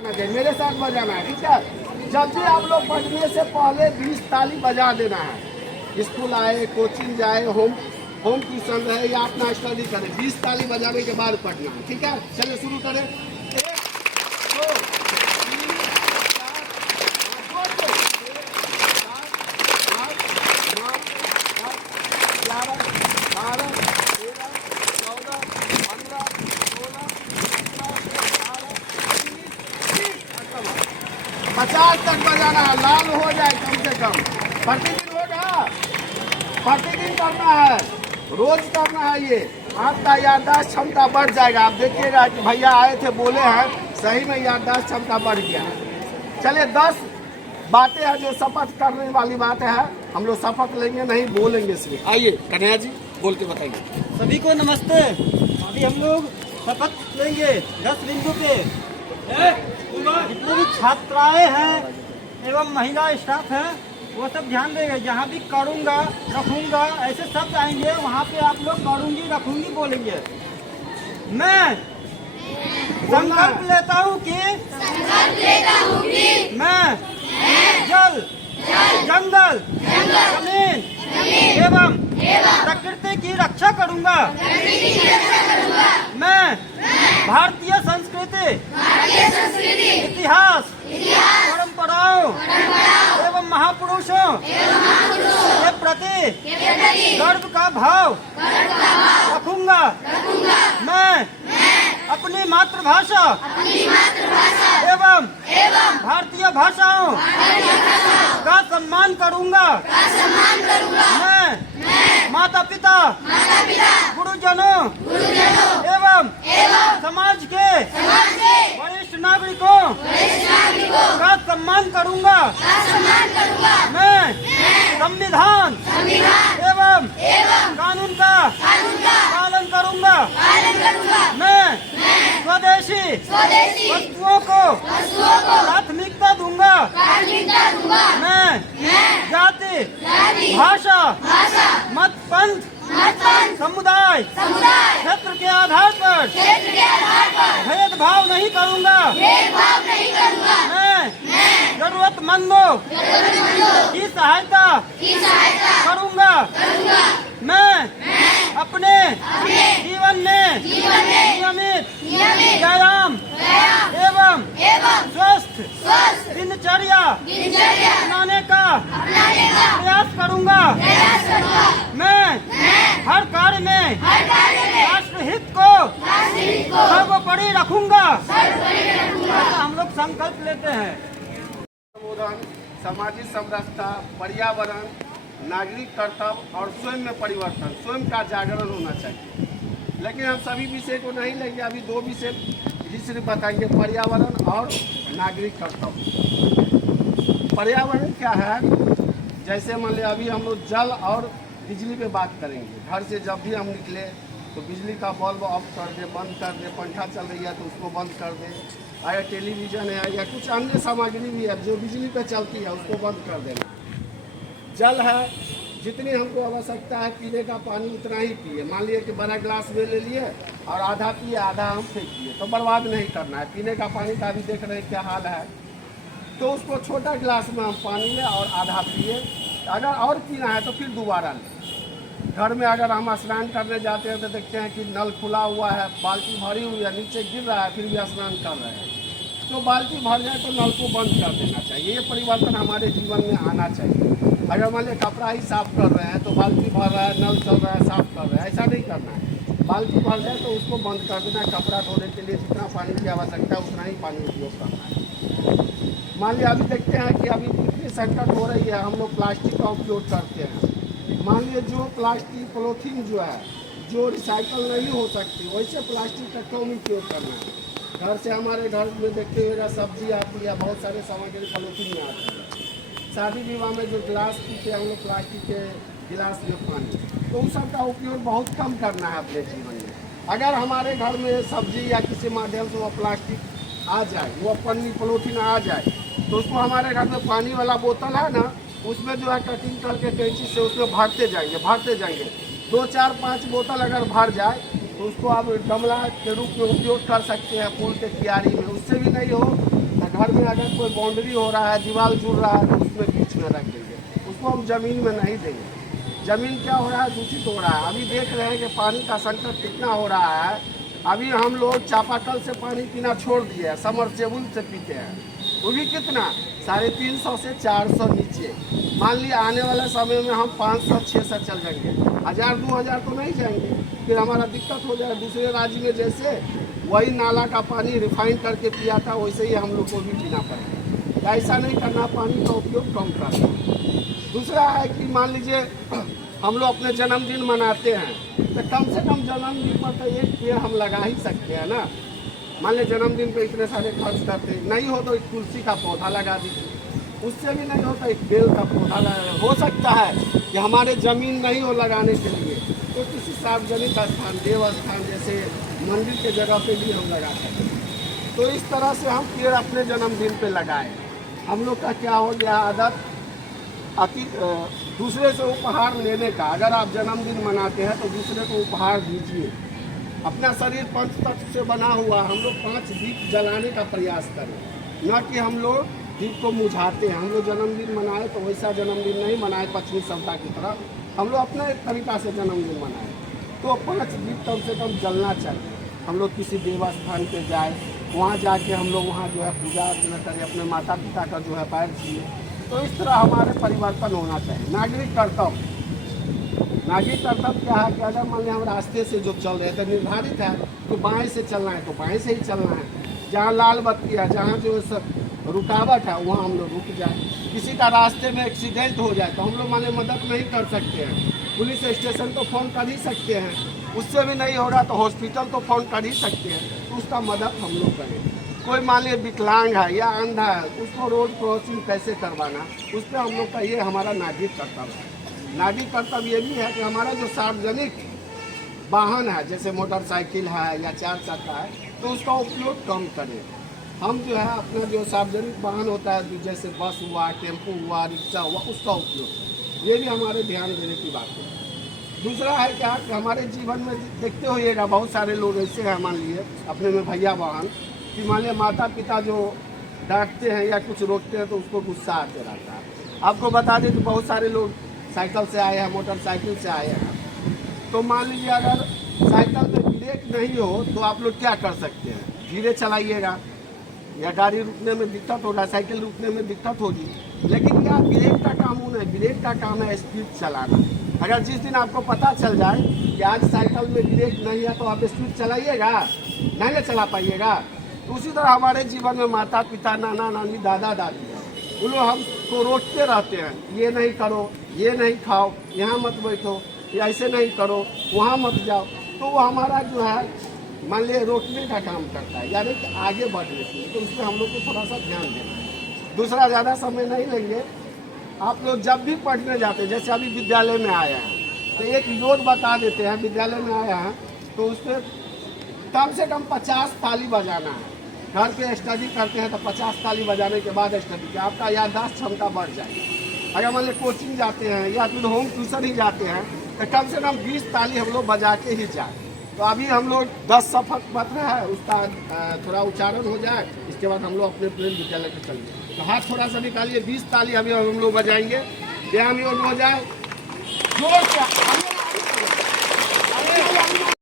मेरे साथ बजाना है, ठीक है। जब भी आप लोग पढ़ने से पहले 20 ताली बजा देना है। स्कूल आए, कोचिंग जाए, होम ट्यूशन रहे या अपना स्टडी करें, 20 ताली बजाने के बाद पढ़ना है, ठीक है। चलिए शुरू करें। 1 2 3 4 5 6 7 8 9 10 11 12 13 14 15 16 50 तक बजाना है, लाल हो जाए कम से कम। प्रतिदिन होगा, प्रतिदिन करना है, रोज करना है। ये आपका याददाश्त क्षमता बढ़ जाएगा। आप देखिएगा कि भैया आए थे, बोले हैं, सही में याददाश्त क्षमता बढ़ गया है। चलिए 10 बातें हैं जो शपथ करने वाली बात है। हम लोग शपथ लेंगे, नहीं बोलेंगे सिर्फ। आइए कन्हैया जी बोल के बताइए। सभी को नमस्ते। अभी हम लोग शपथ लेंगे 10 बिंदु पे। जितने भी छात्राएं हैं एवं महिला स्टाफ है वो सब ध्यान देंगे। जहाँ भी करूँगा, रखूँगा ऐसे शब्द आएंगे, वहाँ पे आप लोग करूँगी, रखूँगी बोलेंगे। मैं संकल्प लेता हूँ कि मैं जल, जंगल, जमीन एवं प्रकृति की रक्षा करूँगा। मैं भारतीय संस्कृति, इतिहास, परंपराओं एवं महापुरुषों के प्रति गर्व का भाव रखूंगा। मैं अपनी मातृभाषा एवं भारतीय भाषाओं का सम्मान करूंगा। मैं माता पिता, गुरुजनों एवं समाज के वरिष्ठ नागरिकों का सम्मान करूंगा। मैं संविधान एवं कानून का पालन करूंगा। मैं स्वदेशी वस्तुओं को प्राथमिकता दूंगा। मैं जाति, भाषा, मत, पंथ, समुदाय, क्षेत्र के आधार पर भेदभाव नहीं करूंगा। मैं जरूरतमंदों की सहायता करूंगा। मैं अपने जीवन में नियमित व्यायाम एवं स्वस्थ दिनचर्या अपनाने का प्रयास करूंगा। मैं हर कार्य में राष्ट्र हित को सर्वोपरि रखूंगा। हम लोग संकल्प लेते हैं। सामाजिक समरसता, पर्यावरण, नागरिक कर्तव्य और स्वयं में परिवर्तन, स्वयं का जागरण होना चाहिए। लेकिन हम सभी विषय को नहीं लेंगे, अभी 2 विषय सिर्फ बताएंगे, पर्यावरण और नागरिक कर्तव्य। पर्यावरण क्या है? जैसे मान लिया अभी हम लोग जल और बिजली पे बात करेंगे। घर से जब भी हम निकले तो बिजली का बल्ब ऑफ कर दे, बंद कर दे, पंखा चल रही है तो उसको बंद कर दे, या टेलीविज़न है या कुछ अन्य सामग्री भी है जो बिजली पे चलती है उसको बंद कर देना। जल है, जितनी हमको आवश्यकता है पीने का पानी उतना ही पिए। मान लिए कि बड़ा गिलास में ले लिए और आधा पिए, आधा हम फेंक दिए, तो बर्बाद नहीं करना है। पीने का पानी का भी देख रहे हैं क्या हाल है, तो उसको छोटा गिलास में हम पानी लें और आधा पिए। अगर और पीना है तो फिर दोबारा लें। घर में अगर हम स्नान करने जाते हैं तो देखते हैं कि नल खुला हुआ है, बाल्टी भरी हुई है, नीचे गिर रहा है, फिर भी स्नान कर रहे हैं, तो बाल्टी भर जाए तो नल को बंद कर देना चाहिए। ये परिवर्तन हमारे जीवन में आना चाहिए। अगर मान लीजिए कपड़ा ही साफ कर रहे हैं तो बाल्टी भर रहा है, नल चल रहा है, साफ कर रहे हैं, ऐसा नहीं करना है। बाल्टी भर जाए तो उसको बंद कर देना। कपड़ा धोने के लिए जितना पानी की आवश्यकता है उतना ही पानी उपयोग करना है। मान लीजिए अभी देखते हैं कि अभी इतनी संकट हो रही है, हम लोग प्लास्टिक का उपयोग करते हैं। मान लीजिए जो प्लास्टिक पॉलीथीन जो है, जो रिसाइकल नहीं हो सकती, वैसे प्लास्टिक का कम उपयोग करना है। घर से हमारे घर में देखते हुए सब्जी आती है, बहुत सारे सामग्री पॉलीथीन में आती है। शादी विवाह में जो गिलास पीते हैं हम लोग प्लास्टिक के गिलास में पानी, तो उन सब का उपयोग बहुत कम करना है अपने जीवन में। अगर हमारे घर में सब्जी या किसी माध्यम से वो प्लास्टिक आ जाए, वो पन्नी पॉलीथीन आ जाए, तो उसको हमारे घर में पानी वाला बोतल है ना, उसमें जो है कटिंग करके कैंची से उसमें भरते जाएंगे। 2 4 5 बोतल अगर भर जाए तो उसको आप गमला के रूप में उपयोग कर सकते हैं फूल के क्यारी में। उससे भी नहीं हो घर में अगर कोई बाउंड्री हो रहा है, दीवार जुड़ रहा है, तो उसमें बीच में रख देंगे, उसको हम ज़मीन में नहीं देंगे। ज़मीन क्या हो रहा है, दूषित हो रहा है। अभी देख रहे हैं कि पानी का संकट कितना हो रहा है। अभी हम लोग चापाकल से पानी पीना छोड़ दिए हैं, समरसेबुल से पीते हैं, वो भी कितना 350 से 400 नीचे। मान लिया आने वाले समय में हम 500-600 चल जाएंगे, 1000-2000 तो नहीं जाएंगे, फिर हमारा दिक्कत हो जाए। दूसरे राज्य में जैसे वही नाला का पानी रिफाइन करके पिया था, वैसे ही हम लोग को भी पीना पड़ेगा। ऐसा नहीं करना, पानी का उपयोग कम करना। दूसरा है कि मान लीजिए हम लोग अपने जन्मदिन मनाते हैं, तो कम से कम जन्मदिन पर तो एक पेड़ हम लगा ही सकते हैं ना। मान लीजिए जन्मदिन पे इतने सारे खर्च करते नहीं हो तो एक तुलसी का पौधा लगा दीजिए, उससे भी नहीं होता एक बेल का पौधा लगा। हो सकता है कि हमारे ज़मीन नहीं हो लगाने के लिए, तो किसी सार्वजनिक स्थान, देव स्थान जैसे मंदिर के जगह पे भी हम लगा सकते हैं। तो इस तरह से हम पेड़ अपने जन्मदिन पे लगाए। हम लोग का क्या हो गया आदत, दूसरे से उपहार लेने का। अगर आप जन्मदिन मनाते हैं तो दूसरे को उपहार दीजिए। अपना शरीर पंच तत्व से बना हुआ, हम लोग 5 दीप जलाने का प्रयास करें, न कि हम लोग दीप को मुझाते हैं। हम लोग जन्मदिन मनाए तो वैसा जन्मदिन नहीं मनाए पश्चिमी सभ्यता की तरह, हम लोग अपने एक तरीका से जन्मदिन मनाए। तो 5 दीप कम से कम जलना चाहिए। हम लोग किसी देवस्थान पे जाए, वहाँ जाके हम लोग वहाँ जो है पूजा अर्चना करें, अपने माता पिता का जो है पैर छुए। तो इस तरह हमारे परिवर्तन होना चाहिए। नागरिक कर्तव्य क्या है कि अगर मान लिया हम रास्ते से जो चल रहे हैं तो निर्धारित है तो बाएं से चलना है तो बाएं से ही चलना है। जहाँ लाल बत्ती है, जहाँ जो रुकावट है, वहाँ हम लोग रुक जाए। किसी का रास्ते में एक्सीडेंट हो जाए तो हम लोग मान मदद नहीं कर सकते हैं, पुलिस स्टेशन तो फ़ोन कर ही सकते हैं, उससे भी नहीं हो रहा तो हॉस्पिटल तो फ़ोन कर ही सकते हैं, तो उसका मदद हम लोग करें। कोई मान लीजिए विकलांग है या अंधा है, उसको रोड क्रॉसिंग कैसे करवाना, उस पर हम लोग का ये हमारा नागरिक कर्तव्य है। नागरिक कर्तव्य ये भी है कि हमारा जो सार्वजनिक वाहन है, जैसे मोटरसाइकिल है या 4 चक्का है, तो उसका उपयोग कम करें। हम जो है अपना जो सार्वजनिक वाहन होता है, जैसे बस हुआ, टेम्पो हुआ, रिक्शा हुआ, उसका उपयोग, ये भी हमारे ध्यान देने की बात है। दूसरा है क्या कि हमारे जीवन में देखते होइएगा बहुत सारे लोग ऐसे हैं, मान लिए अपने में भैया वाहन कि मान लिया माता पिता जो डांटते हैं या कुछ रोकते हैं तो उसको गुस्सा आते रहता है। आपको बता दें कि बहुत सारे लोग साइकिल से आए हैं, मोटरसाइकिल से आए हैं। तो मान लीजिए अगर साइकिल में ब्रेक नहीं हो तो आप लोग क्या कर सकते हैं, धीरे चलाइएगा, या गाड़ी रुकने में दिक्कत होगा, साइकिल रुकने में दिक्कत होगी। लेकिन क्या ब्रेक का काम नहीं, ब्रेक का काम है स्पीड चलाना। अगर जिस दिन आपको पता चल जाए कि आज साइकिल में ब्रेक नहीं है तो आप स्पीड चलाइएगा, नहीं ना चला पाइएगा। तो उसी तरह हमारे जीवन में माता पिता, नाना नानी, दादा दादी है, वो लोग हम तो रोकते रहते हैं, ये नहीं करो, ये नहीं खाओ, यहाँ मत बैठो, या ऐसे नहीं करो, वहाँ मत जाओ। तो वो हमारा जो है मान लिया रोकने का काम करता है, यानी कि आगे बढ़ने के लिए। तो उसमें हम लोग को थोड़ा सा ध्यान देना है। दूसरा, ज़्यादा समय नहीं लेंगे, आप लोग जब भी पढ़ने जाते हैं, जैसे अभी विद्यालय में आया है तो एक योग बता देते हैं, विद्यालय में आया है तो उस पर कम से कम 50 ताली बजाना है। घर पे स्टडी करते हैं तो 50 ताली बजाने के बाद स्टडी किया, आपका याददाश्त क्षमता बढ़ जाएगी। अगर मान लीजिए कोचिंग जाते हैं या फिर होम ट्यूशन ही जाते हैं तो कम से कम 20 ताली हम लोग बजा के ही जाए। तो अभी हम लोग 10 शपथ पत्र है उसका थोड़ा उच्चारण हो जाए, इसके बाद हम लोग अपने प्रेम विद्यालय पे चलेंगे। तो हाथ थोड़ा सा निकालिए, 20 ताली अभी हम लोग बजाएंगे, व्यायाम योग हो जाए, जोर से।